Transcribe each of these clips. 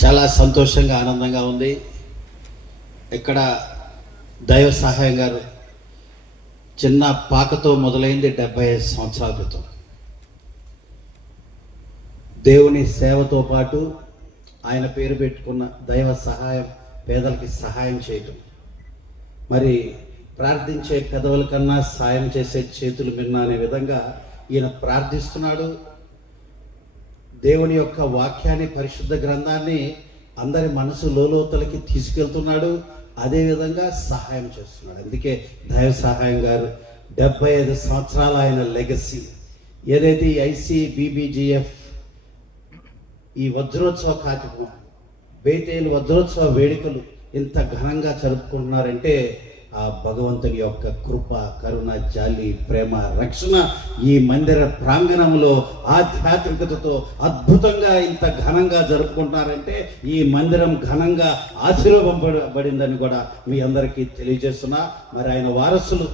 చాలా సంతోషంగా ఆనందంగా ఉంది. ఇక్కడ దైవ సహాయం గారు చిన్న పాకతో మొదలైంది 75 సంవత్సరాల క్రితం. దేవుని సేవతో పాటు ఆయన పేరు పెట్టుకున్న దైవ సహాయం, పేదలకి సహాయం చేయటం. మరి ప్రార్థించే పెదవుల కన్నా సాయం చేసే చేతులు మిన్న అనే విధంగా ఈయన ప్రార్థిస్తున్నాడు. దేవుని యొక్క వాక్యాన్ని, పరిశుద్ధ గ్రంథాన్ని అందరి మనసు లోలోతలకి తీసుకెళ్తున్నాడు. అదేవిధంగా సహాయం చేస్తున్నాడు. అందుకే దైవ సహాయం గారు 75 సంవత్సరాల ఆయన లెగసీ ఏదైతే ఈ ICBBGF ఈ వజ్రోత్సవ కార్యక్రమం, బేతేలు వజ్రోత్సవ వేడుకలు ఇంత ఘనంగా జరుపుకుంటున్నారంటే ఆ భగవంతుని యొక్క కృప, కరుణ, జాలి, ప్రేమ, రక్షణ ఈ మందిర ప్రాంగణంలో ఆధ్యాత్మికతతో అద్భుతంగా ఇంత ఘనంగా జరుపుకుంటున్నారంటే ఈ మందిరం ఘనంగా ఆశీర్వదింపబడిందని కూడా మీ అందరికీ తెలియజేస్తున్నా. మరి ఆయన వారసులు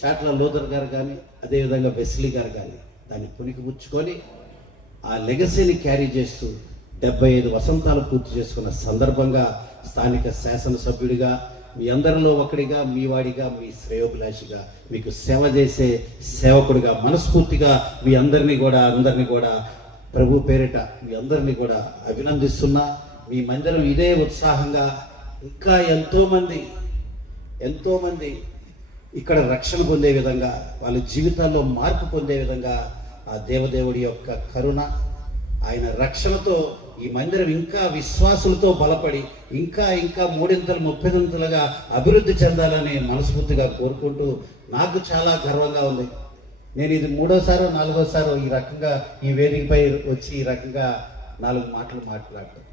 చాట్ల లోదర్ గారు కానీ, అదేవిధంగా వెస్లీ గారు కానీ దాన్ని పుణికిపుచ్చుకొని ఆ లెగసీని క్యారీ చేస్తూ 75 వసంతాలు పూర్తి చేసుకున్న సందర్భంగా స్థానిక శాసనసభ్యుడిగా, మీ అందరిలో ఒకడిగా, మీ వాడిగా, మీ శ్రేయోభిలాషిగా, మీకు సేవ చేసే సేవకుడిగా మనస్ఫూర్తిగా మీ అందరినీ కూడా ప్రభు పేరిట మీ అందరినీ కూడా అభినందిస్తున్నా. మీ మందిరం ఇదే ఉత్సాహంగా ఇంకా ఎంతోమంది ఇక్కడ రక్షణ పొందే విధంగా, వాళ్ళ జీవితాల్లో మార్పు పొందే విధంగా ఆ దేవదేవుడి యొక్క కరుణ, ఆయన రక్షణతో ఈ మందిరం ఇంకా విశ్వాసులతో బలపడి ఇంకా 30 30ంతలుగా అభివృద్ధి చెందాలని మనస్ఫూర్తిగా కోరుకుంటూ, నాకు చాలా గర్వంగా ఉంది. నేను ఇది 3వ 4వ ఈ రకంగా ఈ వేదికపై వచ్చి ఈ రకంగా 4 మాటలు మాట్లాడతాను.